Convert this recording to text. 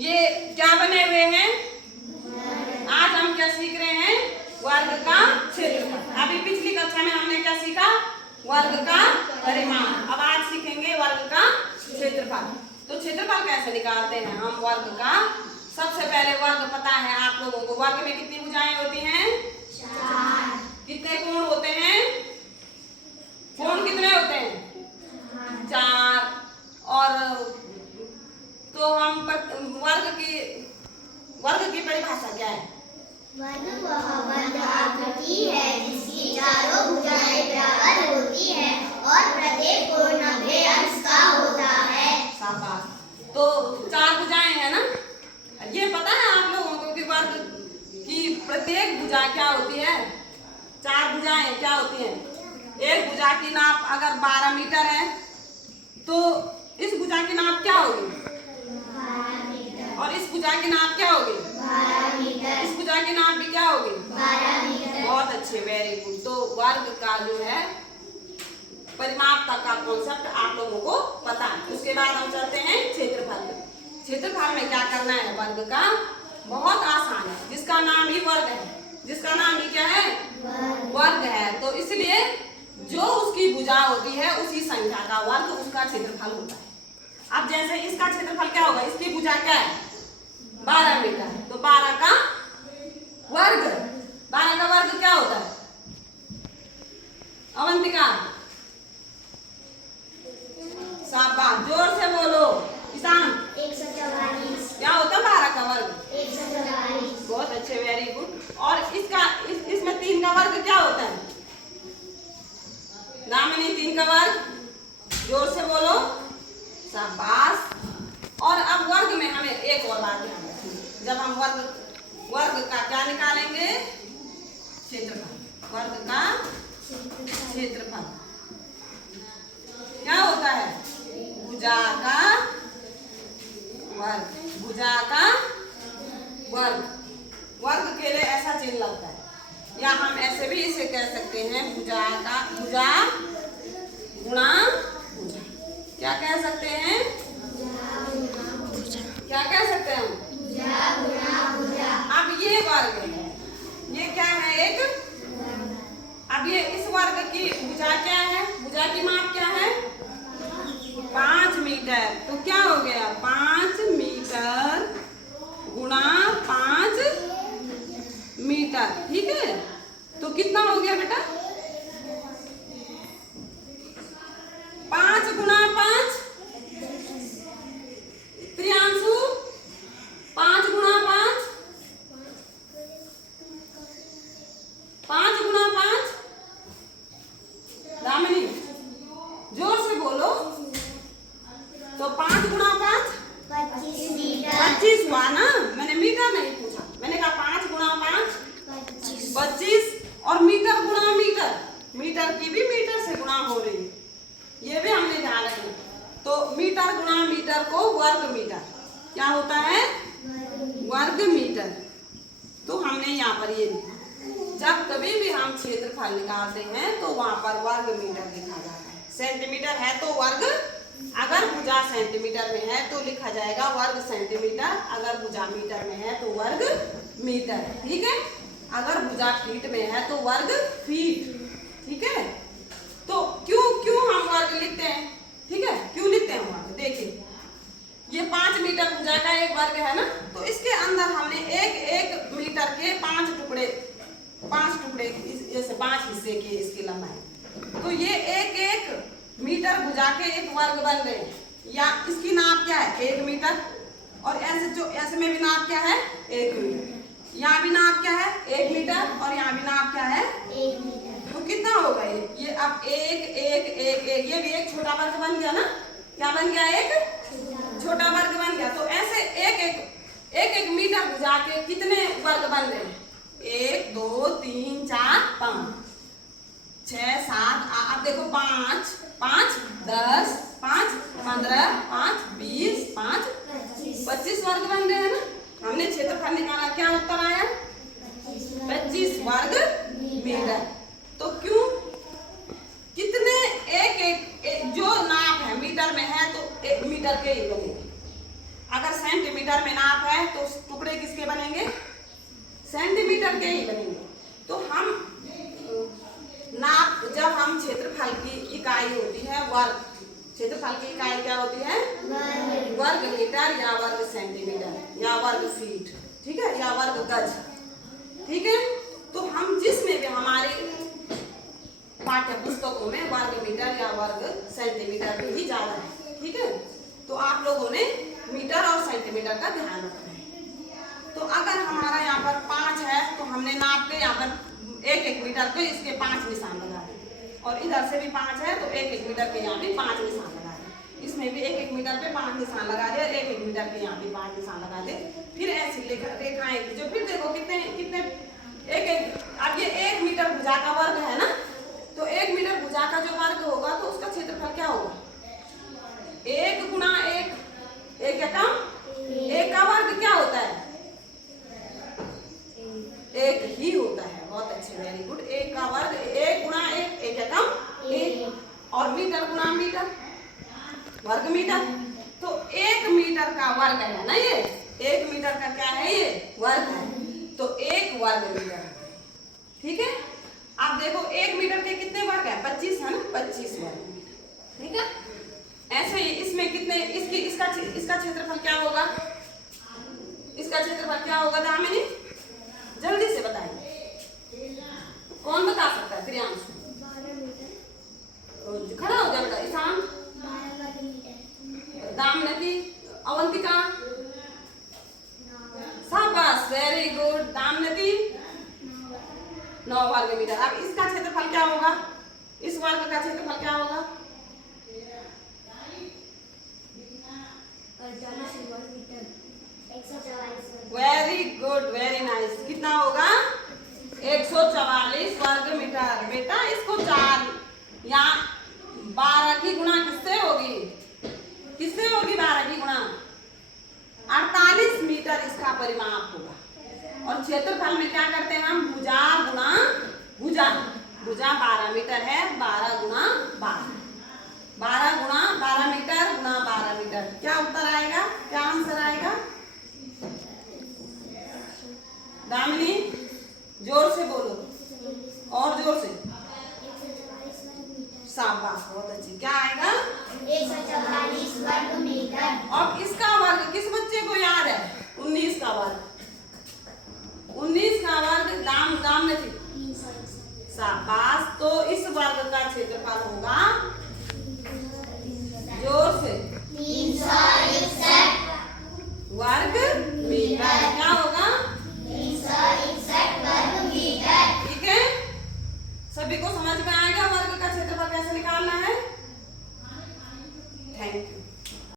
ये क्या बने हुए हैं? आज हम क्या सीख रहे हैं? वर्ग का क्षेत्रफल। अभी पिछली कक्षा में हमने क्या सीखा? वर्ग का परिमाण। अब आज सीखेंगे वर्ग का क्षेत्रफल। तो क्षेत्रफल कैसे निकालते हैं हम वर्ग का? सबसे पहले वर्ग पता है आप लोगों को। वर्ग में कितनी भुजाएं होती हैं? 4। कितने कोण होते हैं? कोण कितने होते हैं? 4। और तो हम वर्ग की परिभाषा क्या है? वर्ग वह बंद आकृति है जिसकी चारों भुजाएं बराबर होती हैं और प्रत्येक कोण 90 अंश का होता है। शाबाश। तो 4 भुजाएं हैं ना? ये पता है आप लोगों को कि वर्ग की प्रत्येक भुजा क्या होती है? 4 भुजाएं क्या होती हैं? एक भुजा की नाप अगर 12 मीटर है तो इस भुजा की नाप क्या होगी? 12 मीटर। और इस भुजा की नाप क्या होगी? 12 मीटर। इस भुजा की नाप भी क्या होगी? 12 मीटर। बहुत अच्छे, वेरी गुड। तो वर्ग का जो है परिमाप तक का कॉन्सेप्ट आप लोगों को पता है। उसके बाद हम चलते हैं क्षेत्रफल। क्षेत्रफल में क्या करना है वर्ग का? बहुत आसान है। जिसका नाम ही वर्ग है, जिसका नाम ही क्या है? वर्ग है। तो इसलिए जो उसकी भुजा होती है उसी संख्या का वर्ग उसका क्षेत्रफल होता है। अब जैसे इसका क्षेत्रफल क्या होगा? इसकी भुजा क्या है? 12 मीटर। तो 12 का वर्ग, 12 का वर्ग क्या होता है? अवंतिका शाबाश, जोर से बोलो। ईशान 144। क्या होता है 12 का वर्ग? 144। बहुत अच्छे, वेरी गुड। और इसमें 3 का वर्ग क्या होता है? दामिनी 3 का वर्ग, जोर से बोलो। शाबाश। और अब वर्ग में हमें एक और बात ध्यान रखनी। जब हम वर्ग का क्या निकालेंगे? क्षेत्रफल। वर्ग का क्षेत्रफल क्या होता है? भुजा का वर्ग। भुजा का वर्ग। वर्ग के लिए ऐसा चिन्ह लगता है, या हम ऐसे भी इसे कह सकते हैं भुजा गुणा भुजा। क्या कह सकते हैं? क्या कह सकते हैं हम? भुजा गुणा भुजा। अब ये वर्ग है, ये क्या है? एक। अब ये इस वर्ग की भुजा क्या है? भुजा की माप क्या है? 5 मीटर। तो क्या हो गया? 5 मीटर गुणा 5 मीटर। ठीक है? तो कितना हो गया बेटा? 5 गुणा 5 प्रियांशु, 5 गुणा 5 5 गुणा 5 दामिनी, जोर से बोलो। तो 5 गुणा 5 25 मीटर। 25 हुआ ना? मैंने मीटर नहीं पूछा, मैंने कहा 5 गुणा 5 25। और मीटर गुणा मीटर, मीटर की भी मीटर से गुणा हो रही है, ये भी हमने ध्यान रखना। तो मीटर गुणा मीटर को वर्ग मीटर क्या होता है? वर्ग मीटर। तो हमने यहाँ पर ये लिखा। जब कभी भी हम क्षेत्रफल निकालते हैं तो वहां पर वर्ग मीटर लिखा जाता है। सेंटीमीटर है तो वर्ग, अगर भुजा सेंटीमीटर में है तो लिखा जाएगा वर्ग सेंटीमीटर, अगर भुजा मीटर में है तो वर्ग मीटर। ठीक है? अगर भुजा फीट में है तो वर्ग फीट। ठीक है? तो क्यों हम वर्ग लिखते हैं? ठीक है, क्यों लिखते हैं वर्ग? देखिए, ये 5 मीटर भुजा का एक वर्ग है ना, तो इसके अंदर हमने एक मीटर के 5 टुकड़े जैसे 5 हिस्से के इसकी लंबाई। तो ये एक मीटर भुजा के एक वर्ग बन गए। या इसकी नाप क्या है? 1 मीटर। और ऐसे में भी नाप क्या है? 1 मीटर। यहाँ भी नाप क्या है? 1 मीटर। और यहाँ भी नाप क्या है? 1 मीटर। तो कितना होगा ये? अब एक ये भी एक छोटा वर्ग बन गया ना? क्या बन गया? एक छोटा वर्ग बन गया। तो ऐसे एक मीटर भुजा के कितने वर्ग बन गए? 1 2 3 4 5 6 7। अब देखो 5 5 10 5 15 5 20 5 25 वर्ग बन गए हैं ना? हमने क्षेत्रफल निकाला, क्या उत्तर आया? 25 वर्ग मीटर। तो क्यों? कितने एक जो नाप है मीटर में है तो 1 मीटर के ही बनेंगे। अगर सेंटीमीटर मीटर में नाप है तो टुकड़े किसके बनेंगे? सेंटीमीटर के ही बनेंगे। तो हम नाप, जब हम क्षेत्रफल की इकाई होती है वर्ग, क्षेत्रफल की इकाई क्या होती है? वर्ग मीटर या वर्ग सेंटीमीटर या वर्ग फीट, ठीक है, या वर्ग गज, ठीक है। तो हम जिसमें भी हमारे पाठ्य पुस्तकों में वर्ग मीटर या वर्ग सेंटीमीटर भी ज्यादा है, ठीक है। तो आप लोगों ने मीटर और सेंटीमीटर का ध्यान रखना है। तो अगर हमारा यहाँ पर 5 है तो हमने नाप के यहाँ पर 1-1 मीटर के इसके 5 निशान लगा दें, और इधर से भी 5 है तो 1-1 मीटर के यहाँ भी 5 निशान लगा दें। इसमें भी 1-1 मीटर पे 5 निशान लगा दे, 1-1 मीटर के यहाँ भी 5 निशान लगा दे। फिर ऐसी रेखाएं जो, फिर देखो कितने कितने अब ये 1 मीटर भुजा का वर्ग है ना, तो 1 मीटर भुजा का जो वर्ग होगा तो उसका क्षेत्रफल क्या होगा? 1 गुणा 1, 1 एकम, 1 का वर्ग क्या होता है? 1 ही होता है। बहुत अच्छे, वेरी गुड। 1 का वर्ग 1 गुणा 1, 1 एकम 1, और मीटर गुणा मीटर वर्ग मीटर। तो 1 मीटर का वर्ग है ना ये, 1 मीटर का क्या है? ये वर्ग है, तो 1 वर्ग मीटर है, ठीक है। आप देखो 1 मीटर के कितने वर्ग है? 25 है ना, 25 वर्ग मीटर, ठीक है। ऐसे ही इसमें कितने, इसका क्षेत्रफल क्या होगा? इसका क्षेत्रफल क्या होगा दामिनी? जल्दी से बताइए, कौन बता सकता है? प्रियांशु, 12 मीटर। खड़ा हो जा बेटा। ईशान, 12 वर्ग मीटर। दामनती, अवंतिका, शाबाश, वेरी गुड। दामनती 9 वर्ग मीटर। अब इसका क्षेत्रफल क्या होगा? इस वर्ग का क्षेत्रफल क्या होगा? 48 वर्ग metre. 144 very good, very nice. कितना होगा? 144 वर्ग मीटर। बेटा इसको 4 या 12 की गुणा किससे होगी? किससे होगी 12 की गुणा? 48 मीटर इसका परिमाप होगा। और क्षेत्रफल में क्या करते हैं हम? भुजा गुणा भुजा। भुजा 12 मीटर है, 12 गुणा 12, 12 गुणा 12 मीटर गुणा 12 मीटर। क्या उत्तर आएगा? क्या आंसर आएगा? दामिनी जोर से बोलो, और जोर से। 144 वर्ग मीटर। शाबाश, बहुत अच्छी। क्या आएगा? 144 वर्ग मीटर। अब इसका वर्ग किस बच्चे को याद है? 19 का वर्ग। 19 का वर्ग दाम में थी। 361। शाबाश। तो इस वर्ग का क्षेत्रफल होगा, जोर से, 361 वर्ग